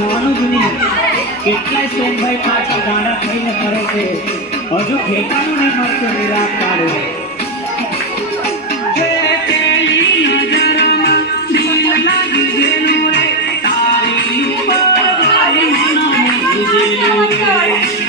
થવાનું જ નહીં. કેટલાય સોમભાઈ પાછળ ગાડા થઈને ફરે છે, હજુ ઠેકાનું નહીં મળતું નિરાશ કાઢો. Thank you.